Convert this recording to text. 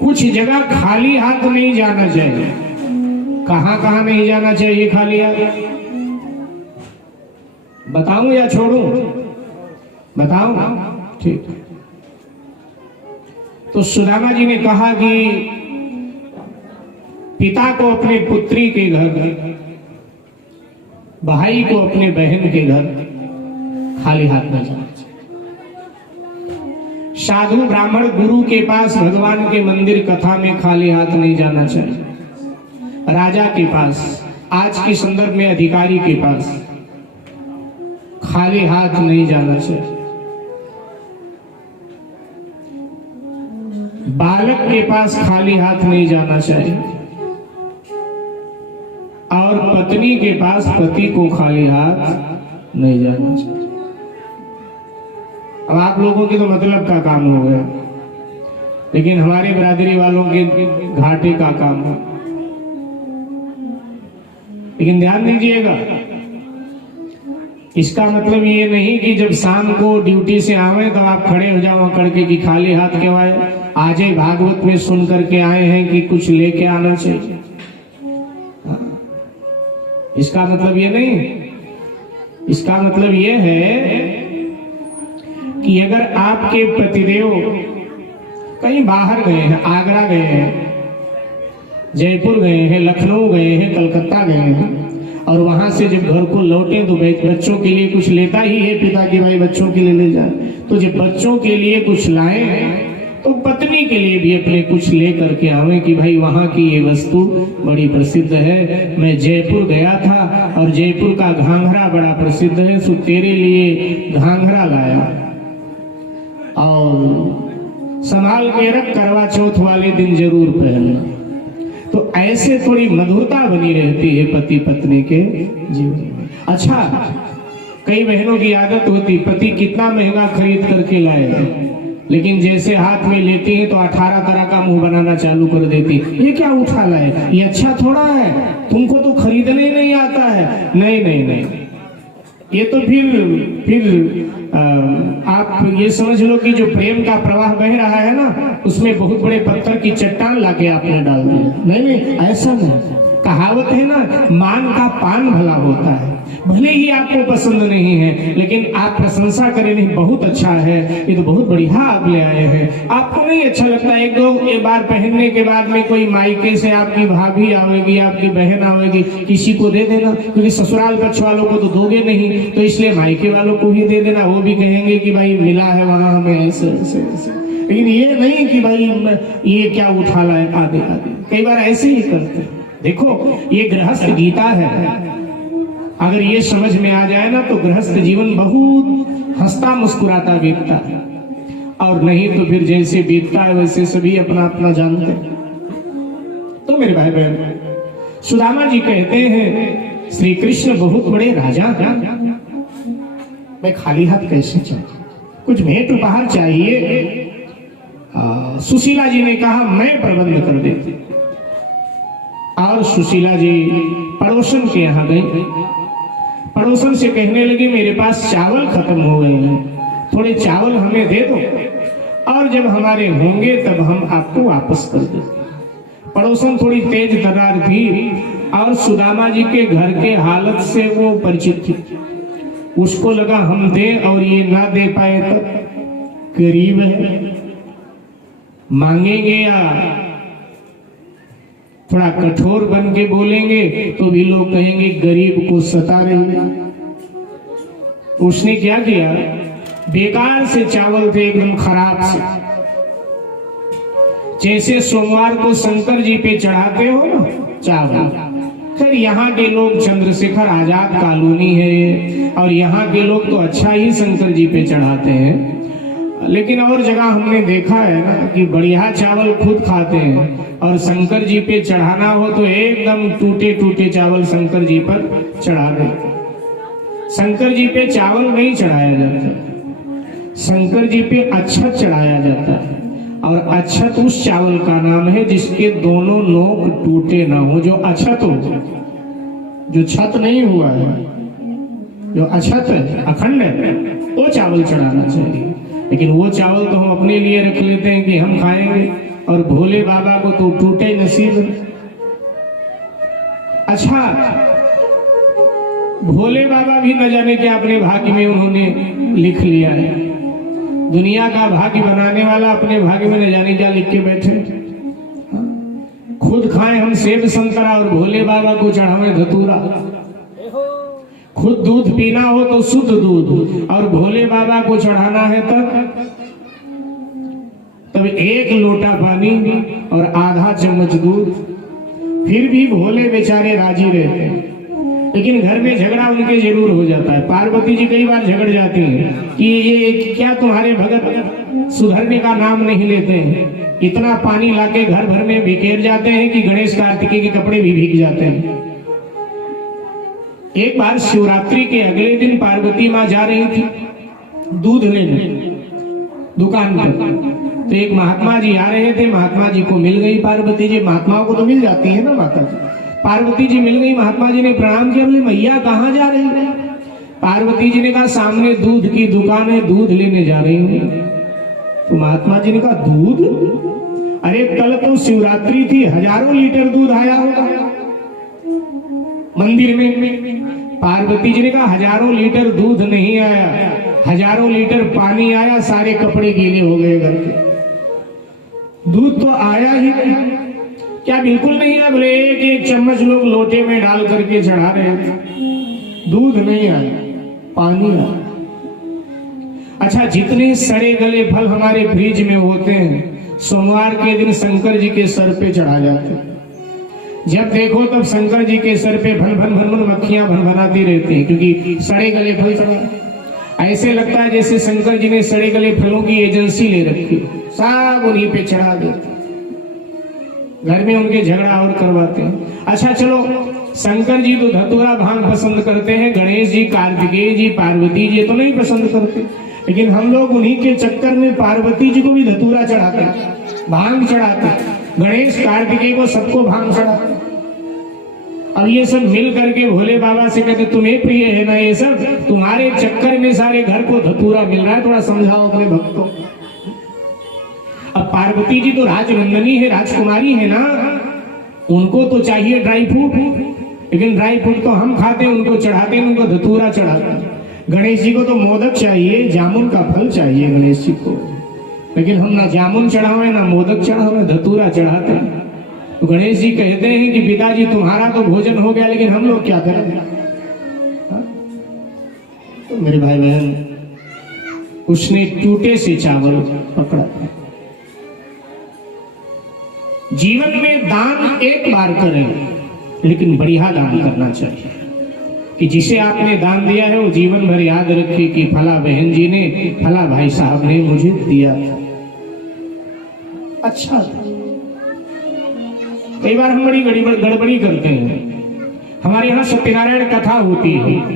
कुछ जगह खाली हाथ नहीं जाना चाहिए। कहां कहां नहीं जाना चाहिए खाली हाथ? बताऊं या छोड़ूं? बताऊं? ठीक। तो सुदामा जी ने कहा कि पिता को अपने पुत्री के घर, भाई को अपने बहन के घर खाली हाथ न जाना चाहिए। साधु ब्राह्मण गुरु के पास, भगवान के मंदिर कथा में खाली हाथ नहीं जाना चाहिए। राजा के पास, आज के संदर्भ में अधिकारी के पास खाली हाथ नहीं जाना चाहिए। बालक के पास खाली हाथ नहीं जाना चाहिए। और पत्नी के पास पति को खाली हाथ नहीं जाना चाहिए। अब आप लोगों के तो मतलब का काम हो गया, लेकिन हमारे बिरादरी वालों के घाटे का काम है। लेकिन ध्यान दीजिएगा, इसका मतलब ये नहीं कि जब शाम को ड्यूटी से आवे तो आप खड़े हो जाओ करके कि खाली हाथ क्यों आए। आज ही भागवत में सुन करके आए हैं कि कुछ लेके आना चाहिए। इसका मतलब ये नहीं, इसका मतलब ये है कि अगर आपके पतिदेव कहीं बाहर गए हैं, आगरा गए हैं, जयपुर गए हैं, लखनऊ गए हैं, कलकत्ता गए हैं, और वहां से जब घर को लौटे तो बच्चों के लिए कुछ लेता ही है पिता कि भाई बच्चों के लिए ले जाए। तो जब बच्चों के लिए कुछ लाए तो पत्नी के लिए भी अपने कुछ ले करके आवे कि भाई वहां की ये वस्तु बड़ी प्रसिद्ध है। मैं जयपुर गया था और जयपुर का घाघरा बड़ा प्रसिद्ध है, सो तेरे लिए घाघरा लाया और संभाल के रख, करवा चौथ वाले दिन जरूर पहनना। तो ऐसे थोड़ी मधुरता बनी रहती है पति पत्नी के जीवन में। अच्छा, कई बहनों की आदत होती, पति कितना महंगा खरीद करके लाए, लेकिन जैसे हाथ में लेती है तो 18 तरह का मुंह बनाना चालू कर देती। ये क्या उठा लाए, ये अच्छा थोड़ा है, तुमको तो खरीदने ही नहीं आता है। नहीं नहीं नहीं, ये तो फिर आप ये समझ लो कि जो प्रेम का प्रवाह बह रहा है ना, उसमें बहुत बड़े पत्थर की चट्टान लाके आपने डाल दिया। नहीं नहीं, ऐसा नहीं। कहावत है ना, मान का पान भला होता है। भले ही आपको पसंद नहीं है, लेकिन आप प्रशंसा करें, नहीं बहुत अच्छा है, ये तो बहुत बढ़िया आप ले आए हैं। आपको नहीं अच्छा लगता, एक बार पहनने के बाद में कोई मायके से आपकी भाभी आवेगी, आपकी बहन आवेगी, किसी को दे देना, क्योंकि ससुराल पक्ष वालों को तो दोगे नहीं, तो इसलिए मायके वालों को ही दे देना। वो भी कहेंगे कि भाई मिला है वहां हमें ऐसे ऐसे ऐसे। लेकिन ये नहीं कि भाई ये क्या उठा लाए आदि आदि, कई बार ऐसे ही करते। देखो, ये गृहस्थ गीता है। अगर ये समझ में आ जाए ना तो गृहस्थ जीवन बहुत हंसता मुस्कुराता बीतता है, और नहीं तो फिर जैसे बीतता है वैसे सभी अपना अपना जानते हैं। तो मेरे भाई बहन, सुदामा जी कहते हैं श्री कृष्ण बहुत बड़े राजा हैं, मैं खाली हाथ कैसे चलूं, कुछ भेंट उपहार चाहिए। सुशीला जी ने कहा मैं प्रबंध कर देती। और सुशीला जी पड़ोसन के यहाँ गई, पड़ोसन से कहने लगी मेरे पास चावल खत्म हो गए हैं, थोड़े चावल हमें दे दो, और जब हमारे होंगे तब हम आपको वापस कर देंगे। पड़ोसन थोड़ी तेज तर्रार थी और सुदामा जी के घर के हालत से वो परिचित थी। उसको लगा हम दे और ये ना दे पाए तब गरीब है, मांगेंगे या थोड़ा कठोर बन के बोलेंगे तो भी लोग कहेंगे गरीब को सता रही है। उसने क्या किया, बेकार से चावल थे, एकदम खराब से, जैसे सोमवार को शंकर जी पे चढ़ाते हो ना चावल। खैर यहाँ के लोग चंद्रशेखर आजाद कॉलोनी है ये, और यहाँ के लोग तो अच्छा ही शंकर जी पे चढ़ाते हैं। लेकिन और जगह हमने देखा है ना कि बढ़िया चावल खुद खाते हैं, और शंकर जी पे चढ़ाना हो तो एकदम टूटे टूटे चावल शंकर जी पर चढ़ा देते। शंकर जी पे चावल नहीं चढ़ाया जाता, शंकर जी पे अक्षत चढ़ाया जाता है। और अक्षत उस चावल का नाम है जिसके दोनों नोक टूटे ना हो, जो अक्षत हो, जो छत नहीं हुआ है, जो अक्षत है, अखंड है, वो चावल चढ़ाना चाहिए। लेकिन वो चावल तो हम अपने लिए रख लेते हैं कि हम खाएंगे, और भोले बाबा को तो टूटे नसीब। अच्छा, भोले बाबा भी न जाने क्या अपने भाग्य में उन्होंने लिख लिया है। दुनिया का भाग्य बनाने वाला अपने भाग्य में न जाने क्या लिख के बैठे। खुद खाएं हम सेब संतरा और भोले बाबा को चढ़ावे धतूरा। खुद दूध पीना हो तो शुद्ध दूध और भोले बाबा को चढ़ाना है तब 1 लोटा पानी और आधा चम्मच दूध। फिर भी भोले बेचारे राजी रहते हैं, लेकिन घर में झगड़ा उनके जरूर हो जाता है। पार्वती जी कई बार झगड़ जाती हैं कि ये क्या तुम्हारे भगत सुधरने का नाम नहीं लेते हैं, इतना पानी लाके घर भर में बिखेर जाते हैं कि गणेश कार्तिकेय के कपड़े भी भीग जाते हैं। एक बार शिवरात्रि के अगले दिन पार्वती माँ जा रही थी दूध लेने दुकान पर, तो एक महात्मा जी आ रहे थे। महात्मा जी को मिल गई पार्वती जी। महात्माओं को तो मिल जाती है ना माता जी। पार्वती जी मिल गई, महात्मा जी ने प्रणाम किया, बोले मैया कहाँ जा रही है? पार्वती जी ने कहा सामने दूध की दुकान है, दूध लेने जा रही हूँ। तो महात्मा जी ने कहा दूध? अरे कल तो शिवरात्रि थी, हजारों लीटर दूध आया होगा मंदिर में। पार्वती जी ने कहा हजारों लीटर दूध नहीं आया, हजारों लीटर पानी आया, सारे कपड़े गीले हो गए घर के। दूध तो आया ही नहीं। क्या बिल्कुल नहीं है? बोले 1-1 चम्मच लोग लोटे में डाल करके चढ़ा रहे थे, दूध नहीं आया, पानी आया। अच्छा, जितने सड़े गले फल हमारे फ्रिज में होते हैं सोमवार के दिन शंकर जी के सर पे चढ़ा जाते हैं। जब देखो तब शंकर जी के सर पे भन भन भन भन मक्खियां भनभनाती रहती हैं, क्योंकि सड़े गले फल चढ़ा। ऐसे लगता है जैसे शंकर जी ने सड़े गले फलों की एजेंसी ले रखी, सब उन्हीं पे चढ़ा देते, घर में उनके झगड़ा और करवाते हैं। अच्छा चलो, शंकर जी तो धतूरा भांग पसंद करते हैं, गणेश जी, कार्तिकेय जी, पार्वती जी तो नहीं पसंद करते, लेकिन हम लोग उन्हीं के चक्कर में पार्वती जी को भी धतूरा चढ़ाते हैं, भांग चढ़ाते हैं, गणेश कार्तिकेय को सबको भांग चढ़ाते हैं। अब ये सब मिल करके भोले बाबा से कहते तुम्हें प्रिय है ना ये सब, तुम्हारे चक्कर में सारे घर को धतूरा मिल रहा है, थोड़ा समझाओ अपने भक्तों। अब पार्वती जी तो राजनंदनी है, राजकुमारी है ना, उनको तो चाहिए ड्राई फ्रूट, लेकिन ड्राई फ्रूट तो हम खाते हैं, उनको चढ़ाते हैं, उनको धतूरा चढ़ाते हैं। गणेश जी को तो मोदक चाहिए, जामुन का फल चाहिए गणेश जी को, लेकिन हम ना जामुन चढ़ावे ना मोदक चढ़ावे, धतूरा चढ़ाते हैं। तो गणेश जी कहते हैं कि पिताजी तुम्हारा तो भोजन हो गया, लेकिन हम लोग क्या करें? तो मेरे भाई बहन, उसने टूटे से चावल पकड़ा। जीवन में दान एक बार करें, लेकिन बढ़िया दान करना चाहिए कि जिसे आपने दान दिया है वो जीवन भर याद रखे कि फला बहन जी ने, फला भाई साहब ने मुझे दिया था, अच्छा था। कई बार हम बड़ी गड़बड़ी करते हैं। हमारे यहाँ सत्यनारायण कथा होती है,